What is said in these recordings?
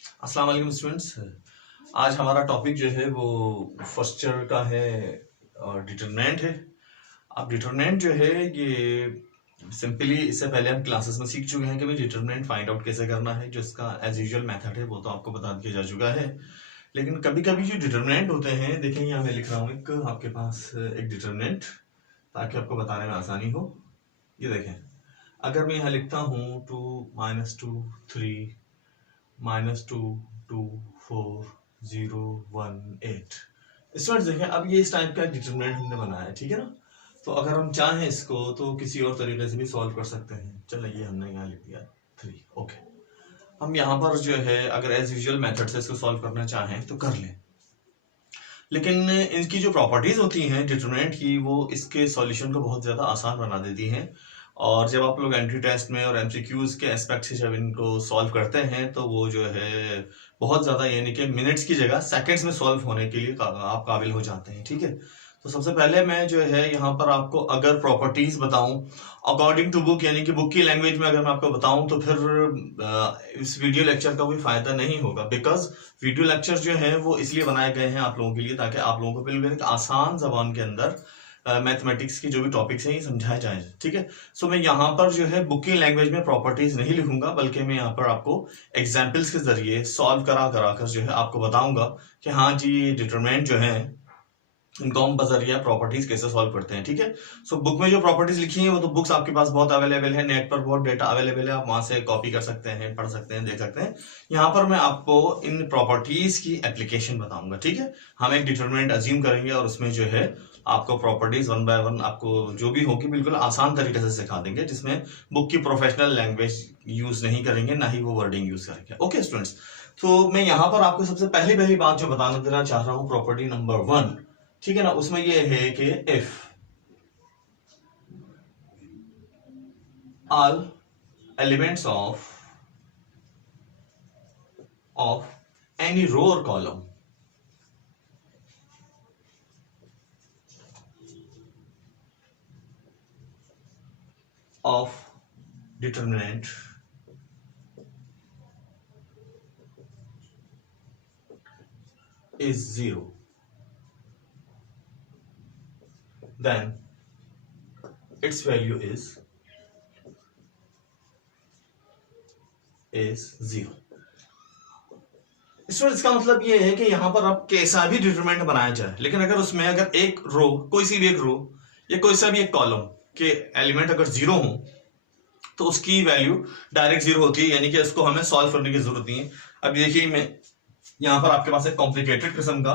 अस्सलाम वालेकुम स्टूडेंट्स। आज हमारा टॉपिक जो है वो फर्स्ट ईयर का है और डिटरमिनेंट है। अब डिटरमिनेंट जो है ये सिंपली इससे पहले हम क्लासेस में सीख चुके हैं कि भाई डिटरमिनेंट फाइंड आउट कैसे करना है। जो इसका एज यूजुअल मेथड है वो तो आपको बता दिया जा चुका है, लेकिन कभी कभी जो डिटरमिनेंट होते हैं, देखें यहाँ मैं लिख रहा हूँ एक आपके पास एक डिटरमिनेंट ताकि आपको बताने में आसानी हो। ये देखें, अगर मैं यहाँ लिखता हूँ 2 -2 3 -2 2 4 0 1 8। स्टूडेंट्स देखें, अब ये इस टाइप का डिटरमिनेंट हमने बनाया है, ठीक है ना। तो अगर हम चाहें इसको तो किसी और तरीके से भी सॉल्व कर सकते हैं। चलो ये हमने यहाँ लिख दिया 3। ओके, हम यहाँ पर जो है अगर एज यूजुअल मेथड से इसको सॉल्व करना चाहें तो कर लें, लेकिन इनकी जो प्रॉपर्टीज होती हैं डिटरमिनेंट की वो इसके सॉल्यूशन को बहुत ज़्यादा आसान बना देती हैं। और जब आप लोग एंट्री टेस्ट में और एमसीक्यूज के एस्पेक्ट से जब इनको सॉल्व करते हैं तो वो जो है बहुत ज़्यादा, यानी कि मिनट्स की जगह सेकंड्स में सॉल्व होने के लिए आप काबिल हो जाते हैं, ठीक है। तो सबसे पहले मैं जो है यहाँ पर आपको अगर प्रॉपर्टीज बताऊं अकॉर्डिंग टू बुक, यानी कि बुक की लैंग्वेज में अगर मैं आपको बताऊं तो फिर इस वीडियो लेक्चर का कोई फायदा नहीं होगा। बिकॉज वीडियो लेक्चर जो है वो इसलिए बनाए गए हैं आप लोगों के लिए ताकि आप लोगों को बिल्कुल एक आसान जबान के अंदर मैथमेटिक्स की जो भी टॉपिक्स हैं ये समझाए जाए, ठीक है। सो मैं यहाँ पर जो है बुक की लैंग्वेज में प्रॉपर्टीज नहीं लिखूंगा, बल्कि मैं यहाँ पर आपको एग्जाम्पल्स के जरिए सॉल्व करा कर जो है आपको बताऊंगा कि हाँ जी डिटरमिनेंट जो है इनको हम बजरिया प्रॉपर्टीज कैसे सॉल्व करते हैं, ठीक है। सो बुक में जो प्रॉपर्टीज लिखी हैं वो तो बुक्स आपके पास बहुत अवेलेबल है, नेट पर बहुत डेटा अवेलेबल है, आप वहां से कॉपी कर सकते हैं, पढ़ सकते हैं, देख सकते हैं। यहाँ पर मैं आपको इन प्रॉपर्टीज की एप्लीकेशन बताऊंगा, ठीक है। हम एक डिटरमिनेंट अज्यूम करेंगे और उसमें जो है आपको प्रॉपर्टीज वन बाय वन आपको जो भी होगी बिल्कुल आसान तरीके से सिखा देंगे, जिसमें बुक की प्रोफेशनल लैंग्वेज यूज नहीं करेंगे, ना ही वो वर्डिंग यूज करेंगे। ओके स्टूडेंट्स, तो मैं यहाँ पर आपको सबसे पहली बात जो बताना देना चाह रहा हूँ प्रॉपर्टी नंबर 1, ठीक है ना, उसमें ये है कि if all elements of any row or column of determinant is 0, then its value is 0। इसका मतलब ये है कि यहां पर आप कैसा भी डिटरमिनेंट बनाया जाए, लेकिन अगर उसमें अगर एक रो, कोई सी भी एक रो या कोई सा भी एक कॉलम के एलिमेंट अगर 0 हो तो उसकी वैल्यू डायरेक्ट 0 होती है, यानी कि इसको हमें सॉल्व करने की जरूरत नहीं है। अब देखिए मैं यहां पर आपके पास एक कॉम्प्लिकेटेड किस्म का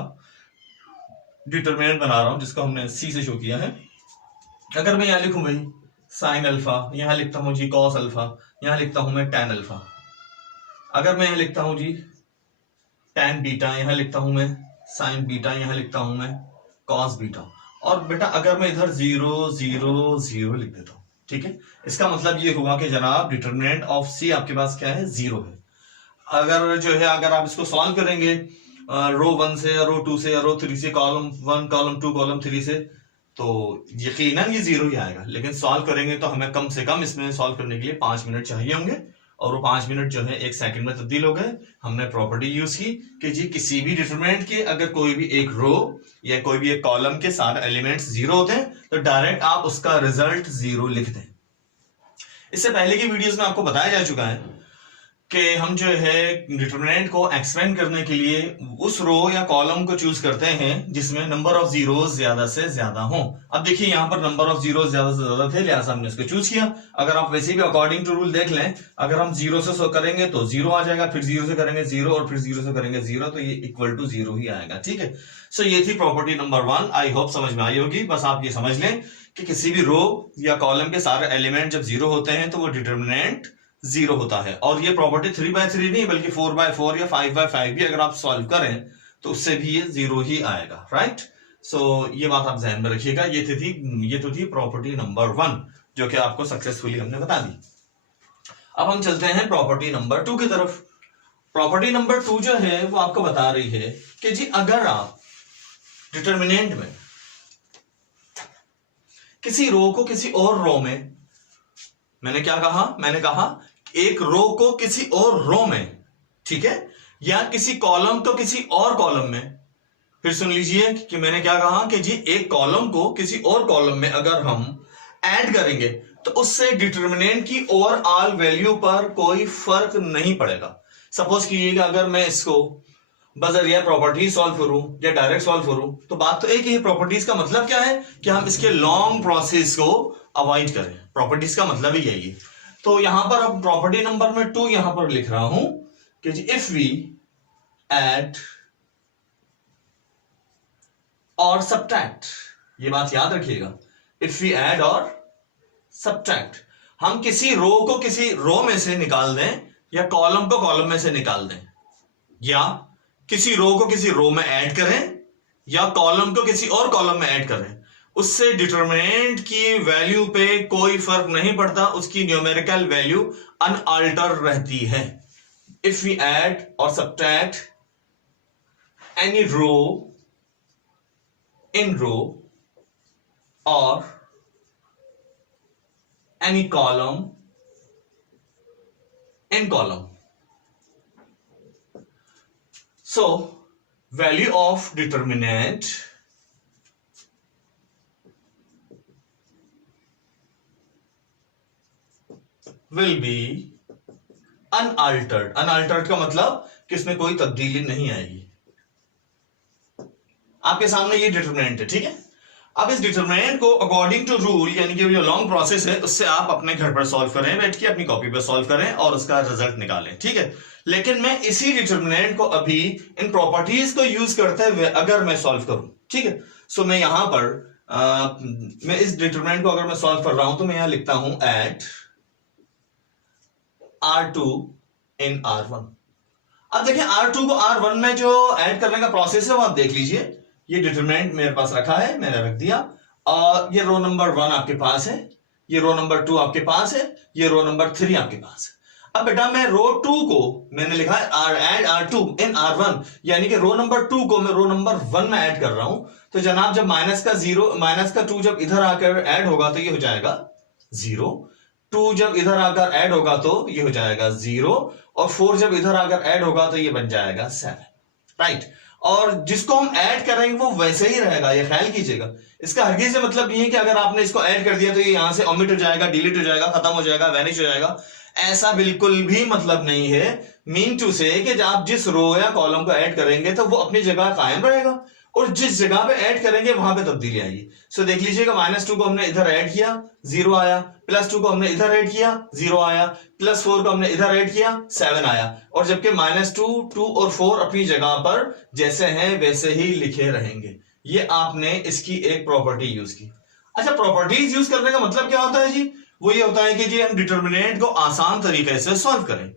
डिटरमिनेंट बना रहा हूं जिसको हमने सी से शो किया है। अगर मैं यहां लिखूं भाई साइन अल्फा, यहां लिखता हूं जी कॉस अल्फा, यहां लिखता हूं मैं टैन अल्फा। अगर मैं यहां लिखता हूं जी टैन बीटा, यहां लिखता हूं मैं साइन बीटा, यहां लिखता हूं मैं कॉस बीटा। और बेटा अगर मैं इधर 0 0 0 लिख देता हूं, ठीक है, इसका मतलब ये हुआ कि जनाब डिटरमिनेंट ऑफ सी आपके पास क्या है, 0 है। अगर जो है अगर आप इसको सॉल्व करेंगे रो 1 से या रो 2 से या रो 3 से, कॉलम 1 कॉलम 2 कॉलम 3 से, तो यकीनन ये 0 ही आएगा। लेकिन सॉल्व करेंगे तो हमें कम से कम इसमें सॉल्व करने के लिए 5 मिनट चाहिए होंगे, और वो 5 मिनट जो है 1 सेकंड में तब्दील हो गए। हमने प्रॉपर्टी यूज की कि जी किसी भी डिटरमिनेंट के अगर कोई भी एक रो या कोई भी एक कॉलम के सारे एलिमेंट्स 0 होते हैं तो डायरेक्ट आप उसका रिजल्ट 0 लिख दें। इससे पहले की वीडियोस में आपको बताया जा चुका है कि हम जो है डिटरमिनेंट को एक्सपेंड करने के लिए उस रो या कॉलम को चूज करते हैं जिसमें नंबर ऑफ जीरोस ज्यादा से ज्यादा हो। अब देखिए यहाँ पर नंबर ऑफ जीरोस ज्यादा से ज्यादा थे, लिहाजा हमने इसको चूज किया। अगर आप वैसे भी अकॉर्डिंग टू रूल देख लें, अगर हम 0 से करेंगे तो 0 आ जाएगा, फिर 0 से करेंगे 0 और फिर 0 से करेंगे 0, तो ये इक्वल टू 0 ही आएगा, ठीक है। सो ये थी प्रॉपर्टी नंबर 1। आई होप समझ में आई होगी। बस आप ये समझ लें कि किसी भी रो या कॉलम के सारे एलिमेंट जब 0 होते हैं तो वो डिटरमिनेंट 0 होता है। और ये प्रॉपर्टी 3/3 नहीं बल्कि 4/4 या 5/5 भी अगर आप सॉल्व करें तो उससे भी ये 0 ही आएगा, राइट। सो ये बात आप ध्यान में रखिएगा। ये तो थी प्रॉपर्टी नंबर 1 जो कि आपको सक्सेसफुली हमने बता दी। अब हम चलते हैं प्रॉपर्टी नंबर 2 की तरफ। प्रॉपर्टी नंबर 2 जो है वो आपको बता रही है कि जी अगर आप डिटरमिनेंट में किसी रो को किसी और रो में, मैंने क्या कहा, मैंने कहा एक रो को किसी और रो में, ठीक है, या किसी कॉलम को किसी और कॉलम में, फिर सुन लीजिए कि मैंने क्या कहा कि जी एक कॉलम को किसी और कॉलम में अगर हम ऐड करेंगे तो उससे डिटर्मिनेंट की ओवरऑल वैल्यू पर कोई फर्क नहीं पड़ेगा। सपोज कीजिएगा अगर मैं इसको बजरिया प्रॉपर्टीज सॉल्व करूं या डायरेक्ट सॉल्व करूं, तो बात तो एक ही है। प्रॉपर्टीज का मतलब क्या है कि हम इसके लॉन्ग प्रोसेस को अवॉइड करें। प्रॉपर्टीज का मतलब ही यही है। तो यहां पर अब प्रॉपर्टी नंबर में 2 यहां पर लिख रहा हूं कि if we add or subtract, ये बात याद रखिएगा, if we add or subtract, हम किसी रो को किसी रो में से निकाल दें या कॉलम को कॉलम में से निकाल दें, या किसी रो को किसी रो में ऐड करें या कॉलम को किसी और कॉलम में ऐड करें, उससे डिटरमिनेंट की वैल्यू पे कोई फर्क नहीं पड़ता, उसकी न्यूमेरिकल वैल्यू अनअल्टर रहती है। If we add or subtract any row in row or any column in column, so value of determinant will be unaltered। unaltered का मतलब कि इसमें कोई तब्दीली नहीं आएगी। आपके सामने ये डिटरमिनेंट है, ठीक है। अब इस डिटरमिनेंट को अकॉर्डिंग टू रूल, यानी कि जो लॉन्ग प्रोसेस है, उससे आप अपने घर पर सॉल्व करें, बैठ के अपनी कॉपी पर सॉल्व करें और उसका रिजल्ट निकालें, ठीक है। लेकिन मैं इसी डिटरमिनेंट को अभी इन प्रॉपर्टीज को यूज करते हुए अगर मैं सॉल्व करूं, ठीक है, सो मैं यहां पर मैं इस डिटरमिनेंट को अगर मैं सॉल्व कर रहा हूं तो मैं यहां लिखता हूं एट R2 इन R1। अब देखिए R2 को R1 में जो ऐड करने का प्रोसेस है वो आप देख लीजिए। ये डिटरमिनेंट मेरे पास रखा है, मैंने रख दिया, और ये रो नंबर 1 आपके पास है, ये रो नंबर 2 आपके पास है, ये रो नंबर 3 आपके पास है। अब बेटा मैं रो 2 को मैंने लिखा है ऐड R2 इन R1, यानी कि रो नंबर 2 को मैं रो नंबर 1 में ऐड कर रहा हूं। तो जनाब जब माइनस का 2 जब इधर आकर ऐड होगा तो ये हो जाएगा 0, 2 जब इधर आकर ऐड होगा तो ये हो जाएगा 0, और 4 जब इधर आकर ऐड होगा तो ये बन जाएगा 7, राइट। और जिसको हम ऐड करेंगे वो वैसे ही रहेगा, ये ख्याल कीजिएगा। इसका हरगिज़ से मतलब नहीं है कि अगर आपने इसको ऐड कर दिया तो ये यहां से ओमिट हो जाएगा, डिलीट हो जाएगा, खत्म हो जाएगा, वैनिश हो जाएगा, ऐसा बिल्कुल भी मतलब नहीं है। मीन टू से कि आप जिस रो या कॉलम को ऐड करेंगे तो वो अपनी जगह कायम रहेगा, और जिस जगह पे ऐड करेंगे वहां पे तब्दीली आएगी। सो देख लीजिएगा, -2 को हमने इधर ऐड किया, 0 आया, +2 को हमने इधर ऐड किया, 0 आया, +4 को हमने इधर ऐड किया, 7 आया, और जबकि -2, 2 और 4 अपनी जगह पर जैसे हैं वैसे ही लिखे रहेंगे। ये आपने इसकी एक प्रॉपर्टी यूज की। अच्छा, प्रॉपर्टीज यूज करने का मतलब क्या होता है जी? वो ये होता है कि जी हम डिटर्मिनेंट को आसान तरीके से सॉल्व करें,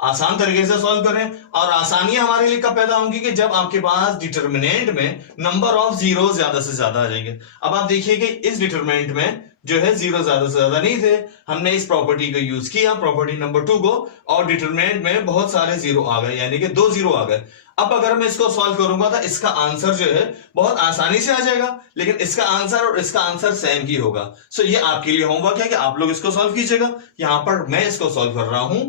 आसान तरीके से सॉल्व करें। और आसानी हमारे लिए कब पैदा होंगी? कि जब आपके पास डिटर्मिनेंट में नंबर ऑफ जीरो ज्यादा से ज्यादा आ जाएंगे। अब आप देखिए कि इस डिटर्मिनेंट में जो है जीरो ज्यादा से ज्यादा नहीं थे, हमने इस प्रॉपर्टी को यूज किया, प्रॉपर्टी नंबर 2 को, और डिटर्मिनेंट में बहुत सारे जीरो आ गए, यानी कि 2 जीरो आ गए। अब अगर मैं इसको सॉल्व करूंगा तो इसका आंसर जो है बहुत आसानी से आ जाएगा, लेकिन इसका आंसर और इसका आंसर सेम ही होगा। सो ये आपके लिए होमवर्क है कि आप लोग इसको सॉल्व कीजिएगा। यहां पर मैं इसको सॉल्व कर रहा हूं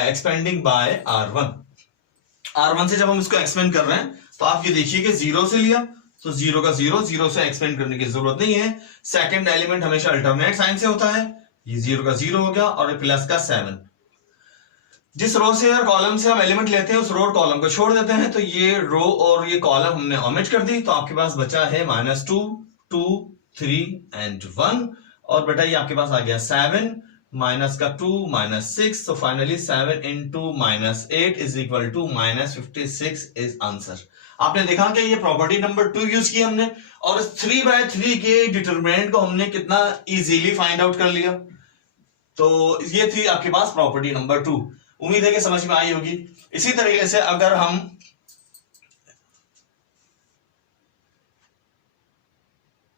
एक्सपेंडिंग बाय R1 से जब हम इसको एक्सपेंड कर रहे हैं तो आप ये देखिए कि 0 से लिया तो 0 का 0, 0 से एक्सपेंड करने की जरूरत नहीं है। सेकंड एलिमेंट हमेशा अल्टरनेट साइन से होता है, ये 0 का 0 हो गया, और प्लस का 7। जिस रो से और कॉलम से हम एलिमेंट लेते हैं उस रो और कॉलम को छोड़ देते हैं, तो ये रो और ये कॉलम हमने ओमिट कर दी, तो आपके पास बचा है -2, 2, 3 एंड 1, और बेटा ये आपके पास आ गया 7, माइनस का 2, -6, तो finally 7 into -8 is equal to -56 is answer. आपने देखा कि ये प्रॉपर्टी नंबर 2 यूज की हमने, और 3/3 के डिटरमिनेंट को हमने कितना इजीली फाइंड आउट कर लिया। तो ये थी आपके पास प्रॉपर्टी नंबर 2। उम्मीद है कि समझ में आई होगी। इसी तरीके से अगर हम